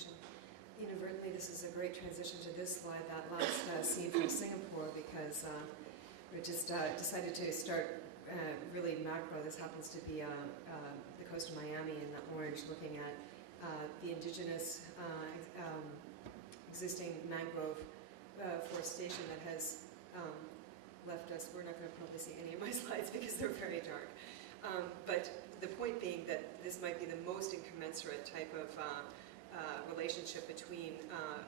presentation. Inadvertently, this is a great transition to this slide, that last scene from Singapore, because we just decided to start really macro. This happens to be the coast of Miami in the orange, looking at the indigenous existing mangrove forestation that has left us. We're not going to probably see any of my slides because they're very dark. But the point being that this might be the most incommensurate type of relationship between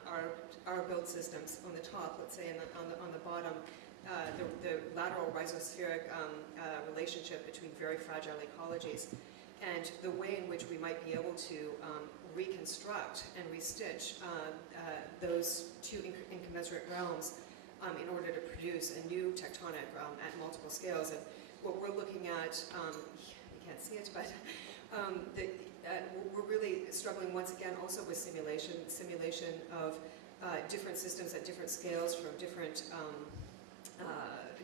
our build systems on the top, let's say, and on the bottom, the lateral rhizospheric relationship between very fragile ecologies, and the way in which we might be able to reconstruct and restitch those two incommensurate realms in order to produce a new tectonic at multiple scales. And what we're looking at, you can't see it, but we're really struggling once again also with simulation of different systems at different scales from different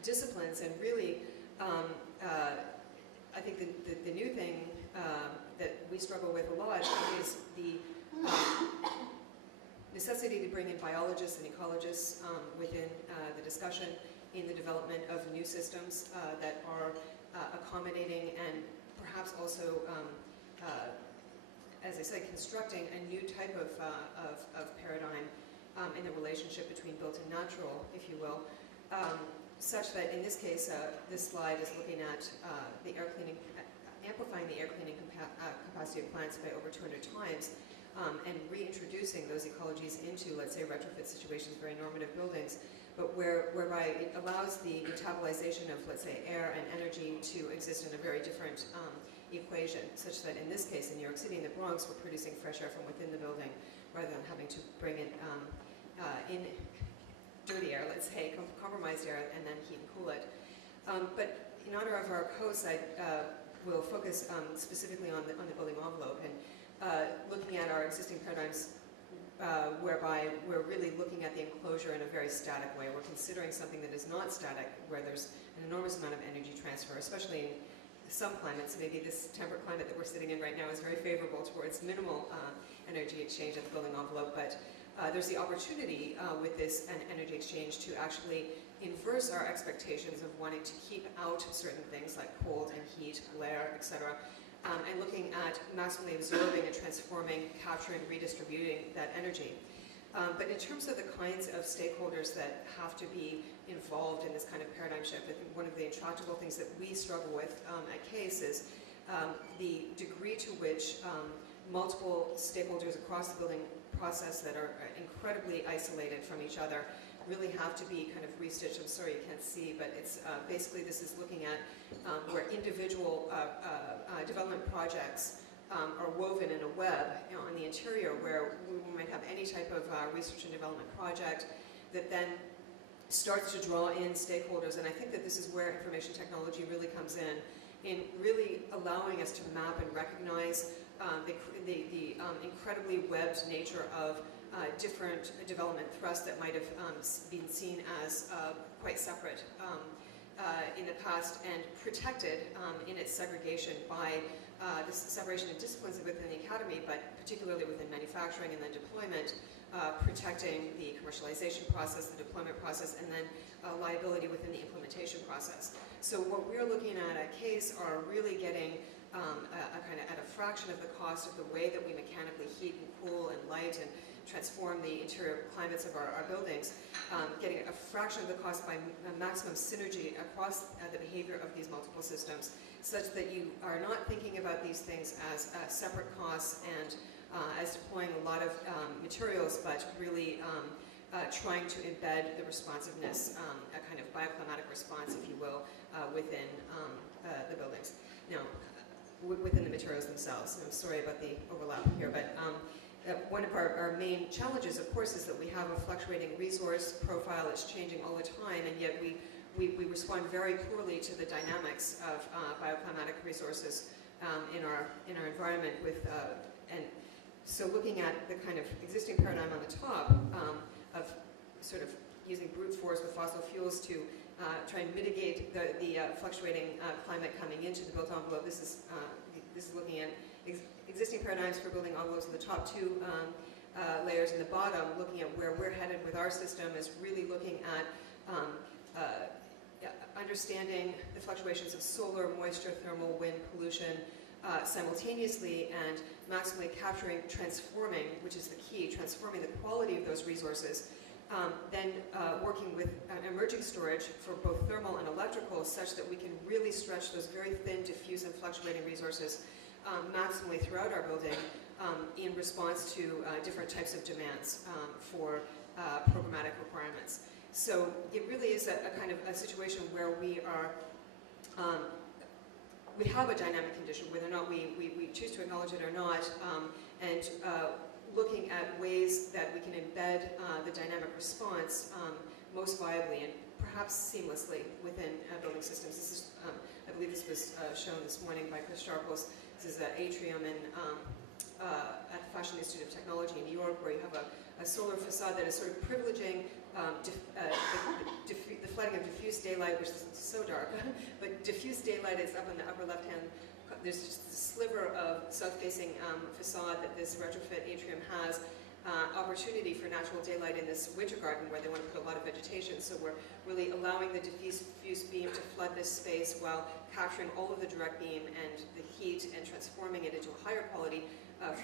disciplines. And really, I think the new thing that we struggle with a lot is the necessity to bring in biologists and ecologists within the discussion in the development of new systems that are accommodating and perhaps also, as I said, constructing a new type of paradigm in the relationship between built and natural, if you will, such that in this case, this slide is looking at the air cleaning, amplifying the air cleaning capacity of plants by over 200 times, and reintroducing those ecologies into, let's say, retrofit situations, very normative buildings, but whereby it allows the metabolization of, let's say, air and energy to exist in a very different equation, such that in this case, in New York City, in the Bronx, we're producing fresh air from within the building rather than having to bring it in dirty air, let's say, compromised air, and then heat and cool it. But in honor of our coast, I will focus specifically on the building envelope and looking at our existing paradigms whereby we're really looking at the enclosure in a very static way. We're considering something that is not static, where there's an enormous amount of energy transfer, especially in some climates. Maybe this temperate climate that we're sitting in right now is very favorable towards minimal energy exchange at the building envelope, but there's the opportunity with this energy exchange to actually inverse our expectations of wanting to keep out certain things like cold and heat, glare, etc., and looking at maximally absorbing and transforming, capturing, redistributing that energy. But in terms of the kinds of stakeholders that have to be involved in this kind of paradigm shift, I think one of the intractable things that we struggle with at CASE is the degree to which multiple stakeholders across the building process that are incredibly isolated from each other really have to be kind of restitched. I'm sorry you can't see, but it's basically this is looking at where individual development projects are woven in a web, on the interior, where we might have any type of research and development project that then starts to draw in stakeholders. And I think that this is where information technology really comes in really allowing us to map and recognize the incredibly webbed nature of different development thrusts that might have been seen as quite separate in the past, and protected in its segregation by this separation of disciplines within the academy, but particularly within manufacturing and then deployment, protecting the commercialization process, the deployment process, and then liability within the implementation process. So what we're looking at CASE are really getting a kind of at a fraction of the cost of the way that we mechanically heat and cool and light and transform the interior climates of our buildings, getting a fraction of the cost by maximum synergy across the behavior of these multiple systems, such that you are not thinking about these things as separate costs and as deploying a lot of materials, but really trying to embed the responsiveness, a kind of bioclimatic response, if you will, within the buildings. Now, within the materials themselves. I'm sorry about the overlap here, but one of our main challenges, of course, is that we have a fluctuating resource profile that's changing all the time, and yet we respond very poorly to the dynamics of bioclimatic resources in our environment. And so looking at the kind of existing paradigm on the top of sort of using brute force with fossil fuels to try and mitigate the fluctuating climate coming into the built envelope. This is looking at existing paradigms for building envelopes in the top two layers in the bottom, looking at where we're headed with our system, is really looking at understanding the fluctuations of solar, moisture, thermal, wind, pollution simultaneously, and maximally capturing, transforming, which is the key, transforming the quality of those resources. Then working with emerging storage for both thermal and electrical, such that we can really stretch those very thin, diffuse, and fluctuating resources maximally throughout our building in response to different types of demands for programmatic requirements. So it really is a kind of a situation where we are, we have a dynamic condition, whether or not we choose to acknowledge it or not, and looking at ways that we can embed the dynamic response most viably and perhaps seamlessly within building systems. This is, I believe this was shown this morning by Chris Sharples. This is an atrium at the Fashion Institute of Technology in New York, where you have a solar facade that is sort of privileging the flooding of diffuse daylight, which is so dark, but diffuse daylight is up in the upper left-hand. There's just a sliver of south-facing facade that this retrofit atrium has. Opportunity for natural daylight in this winter garden where they want to put a lot of vegetation, so we're really allowing the diffuse beam to flood this space while capturing all of the direct beam and the heat and transforming it into a higher quality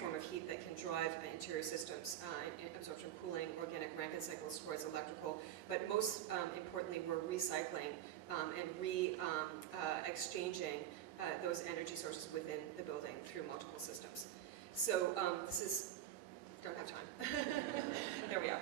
form of heat that can drive interior systems, absorption, cooling, organic Rankine cycles towards electrical. But most importantly, we're recycling and exchanging those energy sources within the building through multiple systems. So this is, don't have time. There we are.